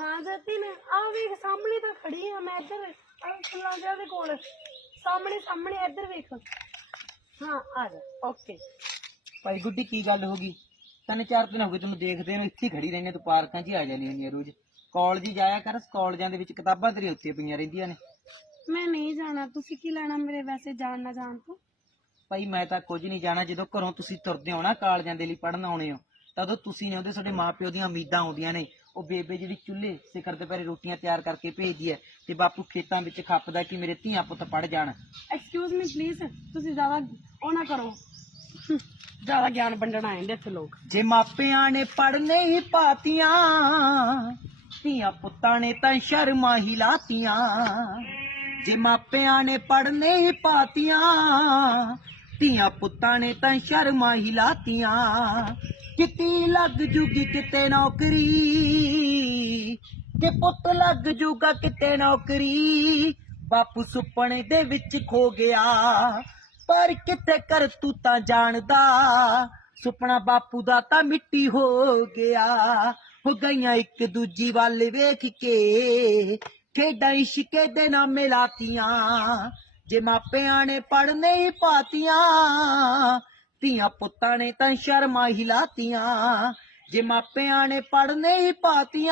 ਹਾਂ ਜਤਿਨ ਆ ਵੇਖ ਸਾਹਮਣੇ ਤਾਂ ਖੜੀ ਆ ਮੈਂ ਇੱਧਰ ਆ ਖੁੱਲਾ ਦੇ ਕੋਲ। ਸਾਹਮਣੇ ਸਾਹਮਣੇ ਇੱਧਰ ਵੇਖ। ਹਾਂ ਆ ਜਾ ਓਕੇ। ਭਾਈ ਗੁੱਡੀ ਕੀ ਗੱਲ ਹੋ ਗਈ? ਤਿੰਨ ਚਾਰ ਦਿਨ ਹੋ ਗਏ ਤੈਨੂੰ ਦੇਖਦੇ ਨੂੰ ਇੱਥੇ ਹੀ ਖੜੀ ਰਹਿੰਦੀ ਤੂੰ ਪਾਰਕਾਂ 'ਚ ਹੀ ਆ ਜਾਂਦੀ ਹੁੰਦੀ ਆ ਰੋਜ਼। ਕਾਲਜ ਹੀ ਜਾਇਆ ਕਰ ਕਾਲਜਾਂ ਦੇ ਵਿੱਚ ਕਿਤਾਬਾਂ ਤੇਰੀਆਂ ਉੱਤੇ ਪਈਆਂ ਰਹਿੰਦੀਆਂ ਨੇ। ਮੈਂ ਨਹੀਂ ਜਾਣਾ ਤੁਸੀਂ ਕੀ ਲੈਣਾ ਮੇਰੇ ਵੈਸੇ ਜਾਣ ਨਾ ਜਾਣ ਤੋਂ? ਭਾਈ ਮੈਂ ਤਾਂ ਕੁਝ ਨਹੀਂ ਜਾਣਾ ਜਦੋਂ ਘਰੋਂ ਤੁਸੀਂ ਤੁਰਦੇ ਹੋ ਨਾ ਕਾਲਜਾਂ ਦੇ ਲਈ ਪੜਨ ਆਉਣੇ ਹੋ। ਤਦੋਂ ਤੁਸੀਂ ਨਹੀਂ ਆਉਂਦੇ ਤੁਹਾਡੇ ਮਾਪਿਓ ਦੀਆਂ ਉਮੀਦਾਂ ਆਉਂਦੀਆਂ ਨੇ। ਉਹ ਬੇਬੇ ਜਿਹੜੀ ਚੁੱਲ੍ਹੇ ਸਿਖਰ ਦੇ ਪੈਰੇ ਰੋਟੀਆਂ ਤਿਆਰ ਕਰਕੇ ਭੇਜਦੀ ਹੈ ਤੇ ਬਾਪੂ ਖੇਤਾਂ ਵਿੱਚ ਖੱਪਦਾ ਕਿ ਮੇਰੇ ਧੀਆਂ ਪੁੱਤ ਪੜ ਜਾਣ। ਐਕਸਕਿਊਜ਼ ਮੀ ਪਲੀਜ਼ ਤੁਸੀਂ ਜ਼ਿਆਦਾ ਉਹ ਨਾ ਕਰੋ। ਜ਼ਿਆਦਾ ਗਿਆਨ ਵੰਡਣ ਆਏ ਨੇ ਇੱਥੇ ਲੋਕ। ਜੇ ਮਾਪਿਆਂ ਨੇ ਪੜਨੇ ਹੀ ਪਾਤੀਆਂ ਧੀਆਂ ਪੁੱਤਾਂ ਨੇ ਤਾਂ ਸ਼ਰਮਾਂ ਹੀ ਲਾਤੀਆਂ। ਜੇ ਮਾਪਿਆਂ ਨੇ ਪੜਨੇ ਹੀ ਪਾਤੀਆਂ ਧੀਆਂ ਪੁੱਤਾਂ ਨੇ ਤਾਂ ਸ਼ਰਮਾਂ ਹੀ ਲਾਤੀਆਂ। ਕਿਤੇ ਲੱਗ ਜੂਗੀ ਕਿਤੇ ਨੌਕਰੀ ਕਿ ਪੁੱਤ ਲੱਗ ਜੂਗਾ ਕਿਤੇ ਨੌਕਰੀ, ਬਾਪੂ ਸੁਪਨੇ ਦੇ ਵਿੱਚ ਖੋ ਗਿਆ। ਪਰ ਕਿਤੇ ਕਰ ਤੂੰ ਤਾਂ ਜਾਣਦਾ, ਸੁਪਨਾ ਬਾਪੂ ਦਾ ਤਾਂ ਮਿੱਟੀ ਹੋ ਗਿਆ। ਹੋ ਗਈਆਂ ਇੱਕ ਦੂਜੀ ਵੱਲ ਵੇਖ ਕੇ, ਖੇਡਾਂ ਇਸ਼ਕੇ ਦੇ ਨਾਮੇ ਮਿਲਾਤੀਆਂ ਜੇ ਮਾਪਿਆਂ ਨੇ ਪੜਨੇ ਹੀ ਪਾਤੀਆਂ, ਧੀਆਂ ਪੁੱਤਾਂ ਨੇ ਤਾਂ ਸ਼ਰਮਾਂ ਹੀ ਲਾਤੀਆਂ। ਜੇ ਮਾਪਿਆਂ ਨੇ ਪੜਨੇ ਹੀ ਪਾਤੀਆਂ